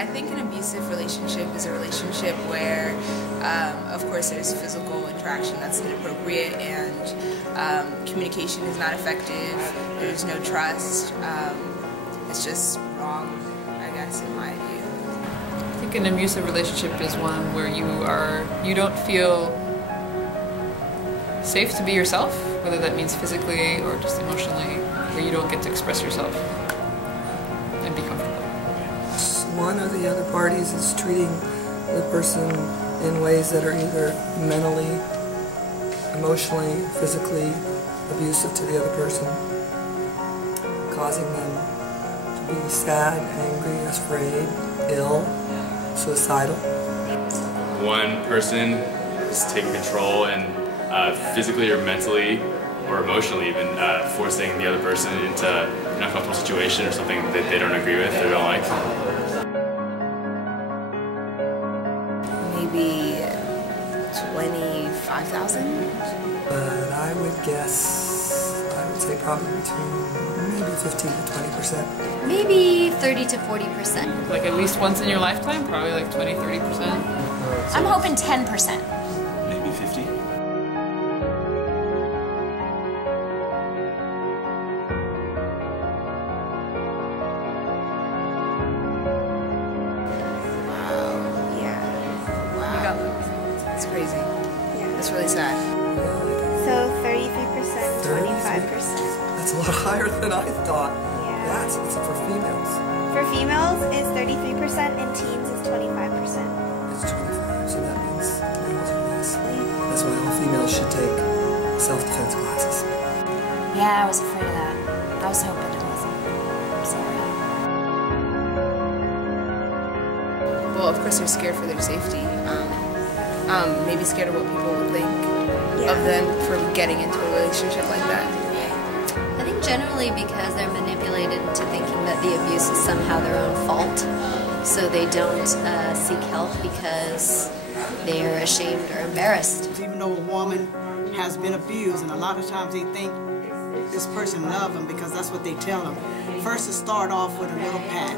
I think an abusive relationship is a relationship where, of course, there's physical interaction that's inappropriate and communication is not effective, there's no trust, it's just wrong, I guess, in my view. I think an abusive relationship is one where you don't feel safe to be yourself, whether that means physically or just emotionally, where you don't get to express yourself and be comfortable. One or the other parties is treating the person in ways that are either mentally, emotionally, physically abusive to the other person, causing them to be sad, angry, afraid, ill, suicidal. One person is taking control and physically or mentally or emotionally even forcing the other person into an uncomfortable situation or something that they don't agree with or don't like. Maybe 25,000? But I would guess, I would say probably between maybe 15 to 20%. Maybe 30 to 40%. Like at least once in your lifetime, probably like 20–30%. I'm hoping 10%. Maybe 50. It's crazy. Yeah. It's really sad. So 33%, 25%. That's a lot higher than I thought. Yeah. That's for females. For females, it's 33% and teens is 25%. It's 25, so that means males are less. That's why all females should take self-defense classes. Yeah, I was afraid of that. I was hoping it wasn't. I'm sorry. Well, of course they're scared for their safety. Maybe scared of what people would think of them for getting into a relationship like that. I think generally because they're manipulated into thinking that the abuse is somehow their own fault, so they don't seek help because they're ashamed or embarrassed. Even though a woman has been abused, and a lot of times they think this person loves them because that's what they tell them. First it starts off with a little pat.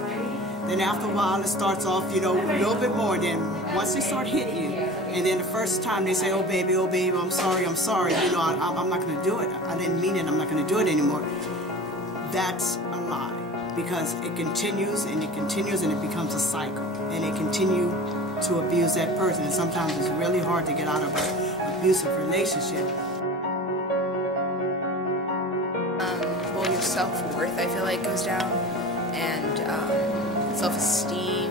Then after a while it starts off, a little bit more. Then once they start hitting you, and then the first time they say, oh baby, I'm sorry, I'm not going to do it. I didn't mean it, I'm not going to do it anymore. That's a lie, because it continues and it continues and it becomes a cycle. And they continue to abuse that person. And sometimes it's really hard to get out of an abusive relationship. Well, your self-worth, I feel like, goes down, and self-esteem.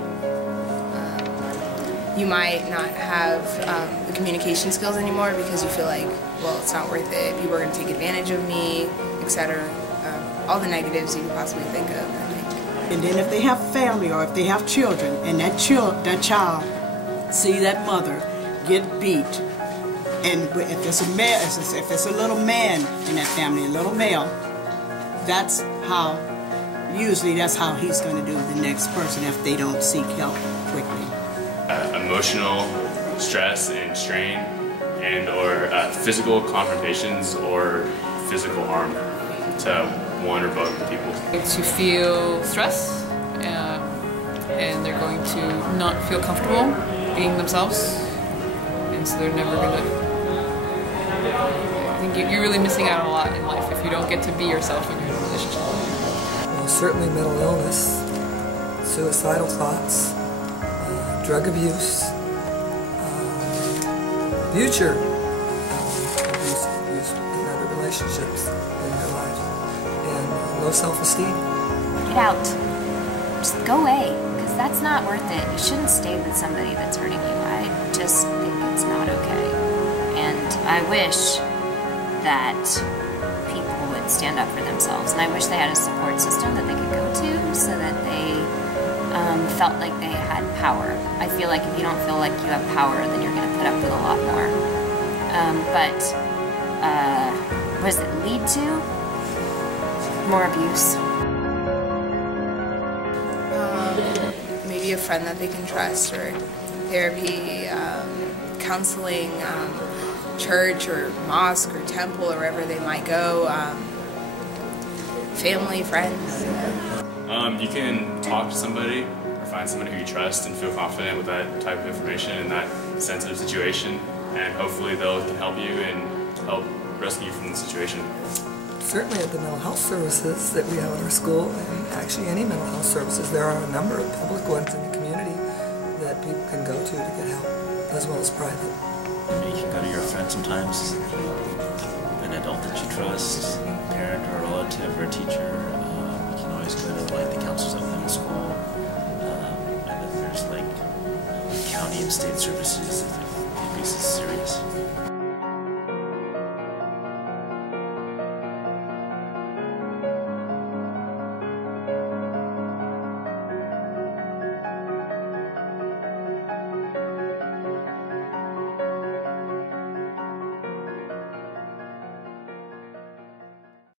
You might not have the communication skills anymore because you feel like, well, it's not worth it, people are going to take advantage of me, etc. All the negatives you could possibly think of, I think. And then if they have family or if they have children, and that child see that mother get beat, and if it's a male, if it's a little man in that family, a little male, usually that's how he's going to do the next person if they don't seek help quickly. Emotional stress and strain and or physical confrontations or physical harm to one or both of the people. To feel stress and they're going to not feel comfortable being themselves, and so they're never going to. I think you're really missing out on a lot in life if you don't get to be yourself when you're in a relationship. Well, certainly mental illness, suicidal thoughts, drug abuse, future abuse in other relationships in their lives, and low self-esteem. Get out. Just go away, because that's not worth it. You shouldn't stay with somebody that's hurting you. I just think it's not okay. And I wish that people would stand up for themselves, and I wish they had a support system that they could go to so that they felt like they had power. I feel like if you don't feel like you have power, then you're going to put up with a lot more. What does it lead to? More abuse. Maybe a friend that they can trust, or therapy, counseling, church or mosque or temple or wherever they might go, family, friends. You can talk to somebody or find find someone who you trust and feel confident with that type of information in that sensitive situation, and hopefully they can help you and help rescue you from the situation. Certainly at the mental health services that we have at our school, and actually any mental health services, there are a number of public ones in the community that people can go to get help, as well as private. You can go to your friend sometimes, an adult that you trust, a parent or a relative or a teacher. You can always go to like the counselors at the school, and then there's like county and state services.